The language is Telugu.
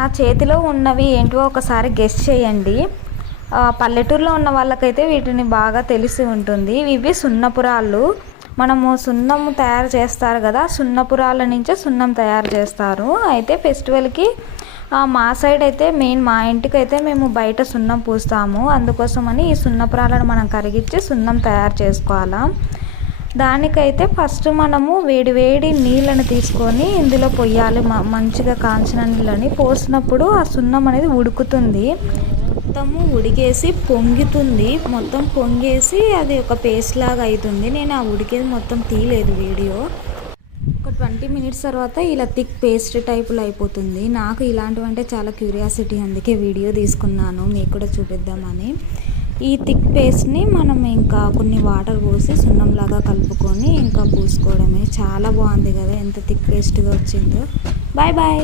నా చేతిలో ఉన్నవి ఏంటో ఒకసారి గెస్ట్ చేయండి. పల్లెటూరులో ఉన్న వాళ్ళకైతే వీటిని బాగా తెలిసి ఉంటుంది. ఇవి సున్నపురాళ్ళు. మనము సున్నం తయారు చేస్తారు కదా సున్నపురాల నుంచే సున్నం తయారు చేస్తారు. అయితే ఫెస్టివల్కి మా సైడ్ అయితే మెయిన్ మా ఇంటికి అయితే మేము బయట సున్నం పూస్తాము. అందుకోసమని ఈ సున్నపురాలను మనం కరిగించి సున్నం తయారు చేసుకోవాలా. దానికైతే ఫస్ట్ మనము వేడి వేడి నీళ్ళని తీసుకొని ఇందులో పొయ్యాలి. మంచిగా కాంచిన నీళ్ళని పోసినప్పుడు ఆ సున్నం అనేది ఉడుకుతుంది. మొత్తము ఉడికేసి పొంగుతుంది. మొత్తం పొంగేసి అది ఒక పేస్ట్ లాగా అవుతుంది నేను ఆ ఉడికేది మొత్తం తీయలేదు వీడియో. ఒక ట్వంటీ మినిట్స్ తర్వాత ఇలా థిక్ పేస్ట్ టైపులో అయిపోతుంది. నాకు ఇలాంటివంటే చాలా క్యూరియాసిటీ అందుకే వీడియో తీసుకున్నాను. మీకు కూడా చూపిద్దామని. ఈ థిక్ పేస్ట్ని మనం ఇంకా కొన్ని వాటర్ పోసి సున్నంలాగా కలుపుకొని ఇంకా పూసుకోవడమే. చాలా బాగుంది కదా ఎంత థిక్ పేస్ట్గా వచ్చిందో. Bye bye.